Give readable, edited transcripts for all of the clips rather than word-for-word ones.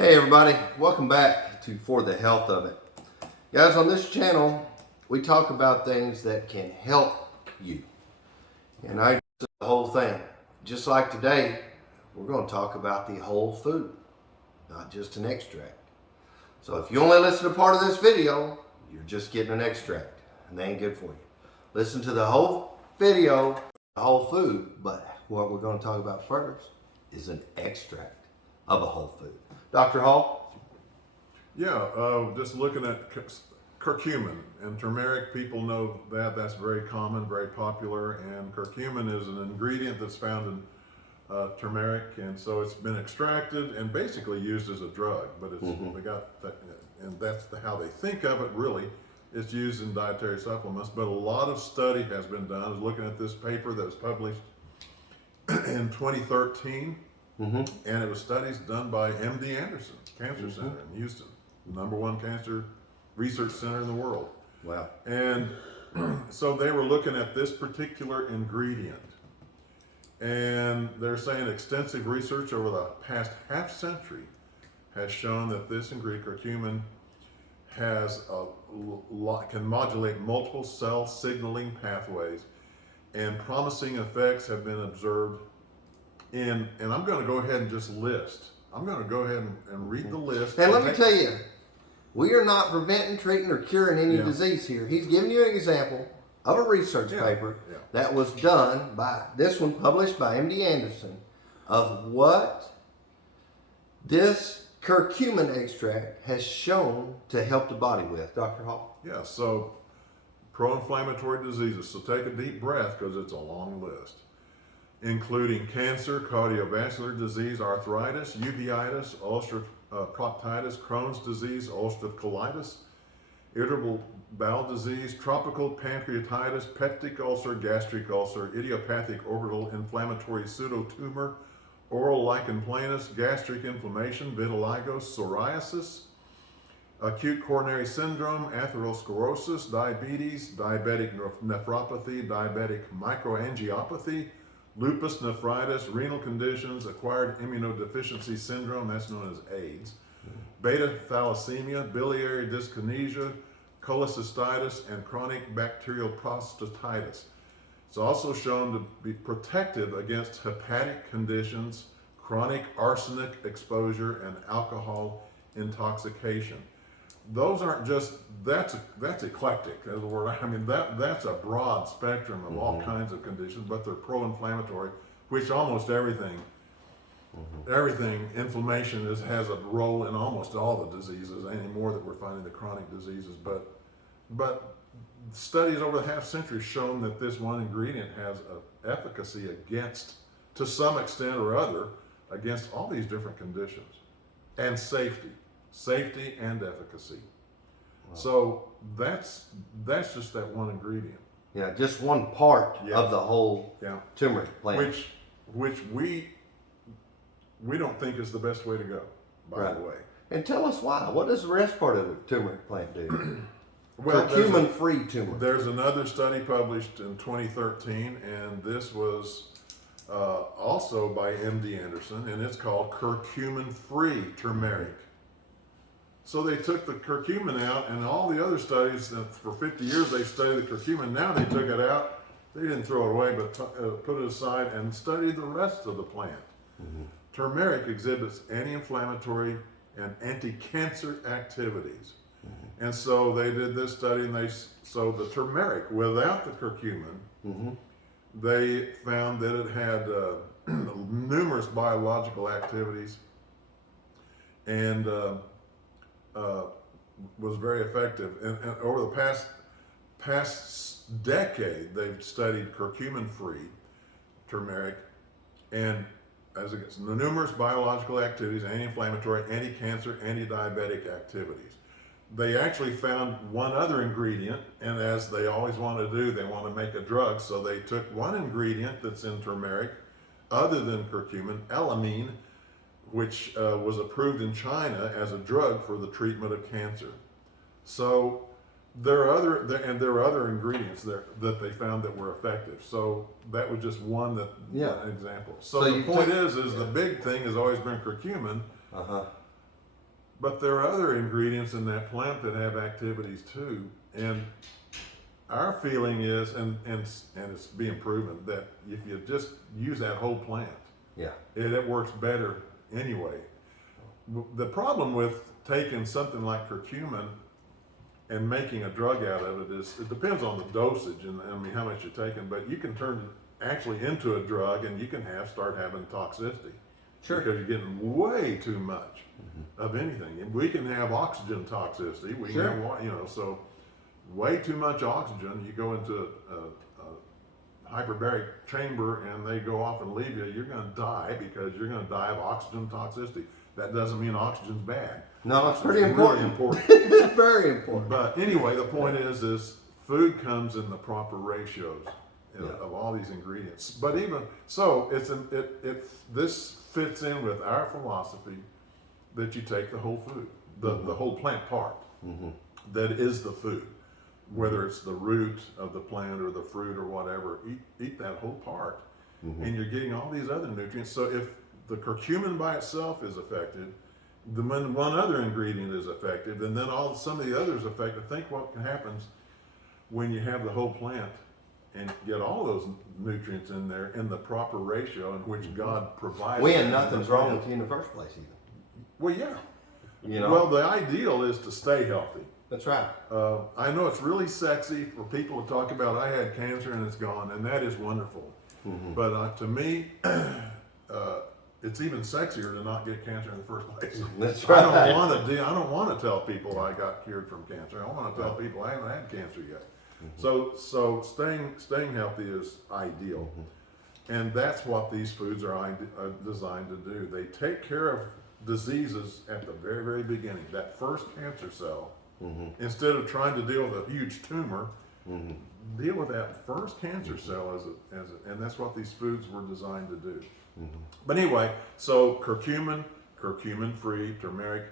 Hey everybody, welcome back to For the Health of It. Guys, on this channel, we talk about things that can help you. And I do the whole thing. Just like today, we're going to talk about the whole food, not just an extract. So if you only listen to part of this video, you're just getting an extract, and they ain't good for you. Listen to the whole video, the whole food, but what we're going to talk about first is an extract of a whole food. Dr. Hall? Yeah, just looking at curcumin and turmeric, people know that that's very common, very popular, and curcumin is an ingredient that's found in turmeric, and so it's been extracted and basically used as a drug, but it's they got that, and that's how they think of it. Really, it's used in dietary supplements, but a lot of study has been done. I was looking at this paper that was published in 2013. And it was studies done by MD Anderson Cancer Center in Houston, the #1 cancer research center in the world. Wow. And so they were looking at this particular ingredient. And they're saying extensive research over the past half century has shown that this ingredient, curcumin, can modulate multiple cell signaling pathways, and promising effects have been observed and I'm going to go ahead and just list. I'm going to go ahead and read the list. And let me tell you, we are not preventing, treating, or curing any disease here. He's giving you an example of a research paper that was done by, this one published by MD Anderson, of what this curcumin extract has shown to help the body with. Dr. Hall? Yeah, so pro-inflammatory diseases. So take a deep breath because it's a long list. Including cancer, cardiovascular disease, arthritis, uveitis, ulcerative proctitis, Crohn's disease, ulcerative colitis, irritable bowel disease, tropical pancreatitis, peptic ulcer, gastric ulcer, idiopathic orbital inflammatory pseudotumor, oral lichen planus, gastric inflammation, vitiligo, psoriasis, acute coronary syndrome, atherosclerosis, diabetes, diabetic nephropathy, diabetic microangiopathy, lupus nephritis, renal conditions, acquired immunodeficiency syndrome, that's known as AIDS, beta thalassemia, biliary dyskinesia, cholecystitis, and chronic bacterial prostatitis. It's also shown to be protective against hepatic conditions, chronic arsenic exposure, and alcohol intoxication. Those aren't just, that's eclectic as a word. I mean, that's a broad spectrum of all kinds of conditions, but they're pro-inflammatory, which almost everything, inflammation has a role in almost all the diseases, anymore that we're finding the chronic diseases. But studies over the half century shown that this one ingredient has an efficacy against, to some extent or other, against all these different conditions, and safety and efficacy. Wow. So that's just that one ingredient. Yeah, just one part of the whole turmeric plant. Which we don't think is the best way to go, by the way. And tell us why. What does the rest part of the turmeric plant do? Well, curcumin-free turmeric. There's another study published in 2013, and this was also by MD Anderson, and it's called curcumin-free turmeric. So they took the curcumin out, and all the other studies that for 50 years they studied the curcumin. Now they took it out. They didn't throw it away, but put it aside and studied the rest of the plant. Turmeric exhibits anti-inflammatory and anti-cancer activities. And so they did this study, and so the turmeric without the curcumin, they found that it had numerous biological activities, and was very effective. And over the past decade, they've studied curcumin-free turmeric, and as it gets the numerous biological activities, anti-inflammatory, anti-cancer, anti-diabetic activities. They actually found one other ingredient, and as they always want to do, they want to make a drug, so they took one ingredient that's in turmeric, other than curcumin, elamine, which was approved in China as a drug for the treatment of cancer. So there are other ingredients there that they found that were effective. So that was just one example. So the point is the big thing has always been curcumin. But there are other ingredients in that plant that have activities too. And our feeling is, and it's being proven, that if you just use that whole plant, Yeah. it works better anyway. The problem with taking something like curcumin and making a drug out of it is, it depends on the dosage and I mean how much you're taking, but you can turn it actually into a drug and you can start having toxicity. Sure. Because you're getting way too much of anything. And we can have oxygen toxicity. We Sure. can have, so way too much oxygen, you go into a hyperbaric chamber and they go off and leave you, you're going to die because you're going to die of oxygen toxicity. That doesn't mean oxygen's bad. No, it's pretty Really important. important. It's very important. But anyway, the point is food comes in the proper ratios of all these ingredients. But even so, this fits in with our philosophy that you take the whole food, the whole plant part that is the food, whether it's the root of the plant or the fruit or whatever. Eat that whole part, and you're getting all these other nutrients. So if the curcumin by itself is affected, when one other ingredient is affected, and then some of the others affected. Think what happens when you have the whole plant and get all those nutrients in there in the proper ratio in which God provides. When nothing's wrong with you in the first place, even. Well, yeah. You know. Well, the ideal is to stay healthy. That's right. I know it's really sexy for people to talk about, I had cancer and it's gone, and that is wonderful. But to me, it's even sexier to not get cancer in the first place. That's right. I don't want to tell people I got cured from cancer. I want to tell people I haven't had cancer yet. So staying healthy is ideal, and that's what these foods are designed to do. They take care of diseases at the very, very beginning. That first cancer cell, instead of trying to deal with a huge tumor, deal with that first cancer cell and that's what these foods were designed to do. But anyway, so curcumin free, turmeric,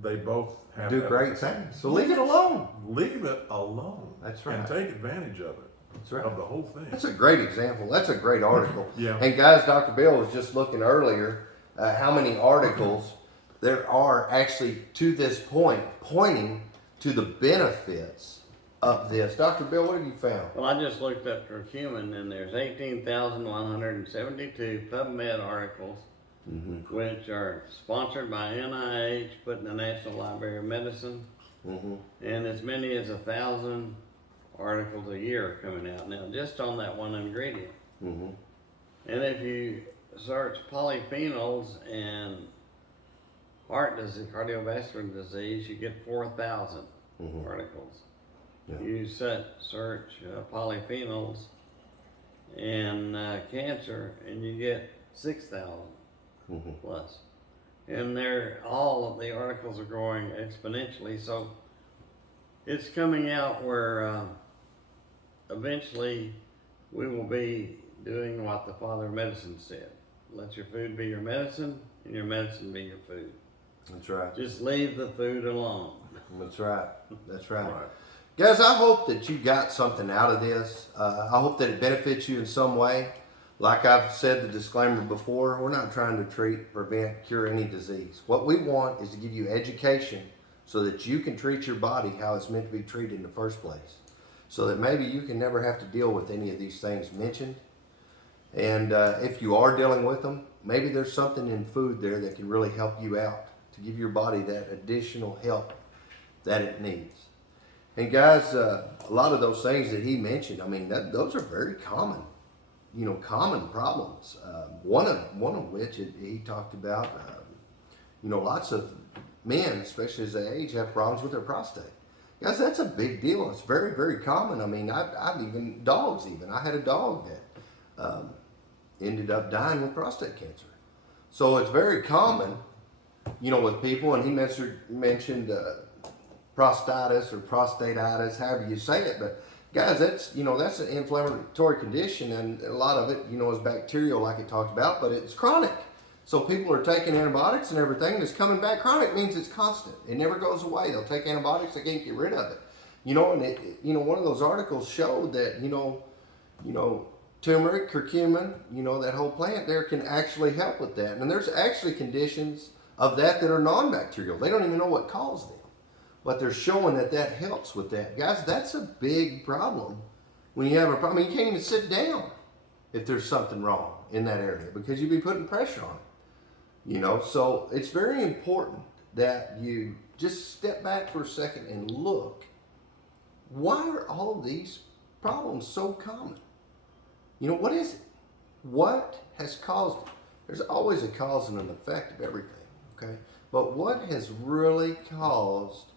they both have Do great things. So leave it alone. Leave it alone. That's right. And take advantage of it. That's right. Of the whole thing. That's a great example. That's a great article. Yeah. And guys, Dr. Bill was just looking earlier how many articles there are actually to this point pointing to the benefits of this. Dr. Bill, what have you found? Well, I just looked up curcumin, and there's 18,172 PubMed articles, which are sponsored by NIH, put in the National Library of Medicine, and as many as 1,000 articles a year are coming out now, just on that one ingredient. And if you search polyphenols and heart disease, cardiovascular disease, you get 4,000 articles. Yeah. You search polyphenols and cancer, and you get 6,000 plus. And all of the articles are growing exponentially. So it's coming out where eventually we will be doing what the Father of Medicine said. Let your food be your medicine, and your medicine be your food. That's right. Just leave the food alone. That's right. That's right. Right. Guys, I hope that you got something out of this. I hope that it benefits you in some way. Like I've said the disclaimer before, we're not trying to treat, prevent, cure any disease. What we want is to give you education so that you can treat your body how it's meant to be treated in the first place. So that maybe you can never have to deal with any of these things mentioned. And if you are dealing with them, maybe there's something in food there that can really help you out to give your body that additional help that it needs. And guys, a lot of those things that he mentioned, I mean, those are very common, common problems. One of which he talked about, lots of men, especially as they age, have problems with their prostate. Guys, that's a big deal. It's very, very common. I mean, I've even, dogs even. I had a dog that ended up dying with prostate cancer. So it's very common, with people, and he mentioned prostatitis or prostatitis, however you say it. But guys, that's an inflammatory condition, and a lot of it, is bacterial, like it talked about, but it's chronic. So people are taking antibiotics and everything, and it's coming back. Chronic means it's constant. It never goes away. They'll take antibiotics, they can't get rid of it. And one of those articles showed that, turmeric, curcumin, that whole plant there can actually help with that. And there's actually conditions of that are non-bacterial. They don't even know what caused them. But they're showing that that helps with that. Guys, that's a big problem when you have a problem. You can't even sit down if there's something wrong in that area because you'd be putting pressure on it. You know, so it's very important that you just step back for a second and look. Why are all of these problems so common? You know, what is it? What has caused it? There's always a cause and an effect of everything, okay? But what has really caused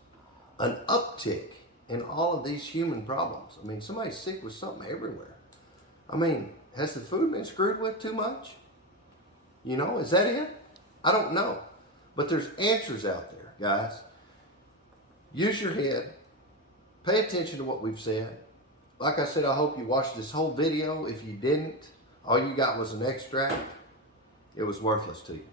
an uptick in all of these human problems? I mean, somebody's sick with something everywhere. I mean, has the food been screwed with too much? You know, is that it? I don't know. But there's answers out there, guys. Use your head. Pay attention to what we've said. Like I said, I hope you watched this whole video. If you didn't, all you got was an extract. It was worthless to you.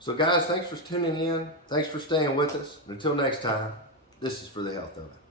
So guys, thanks for tuning in. Thanks for staying with us. Until next time, this is For the Health of It.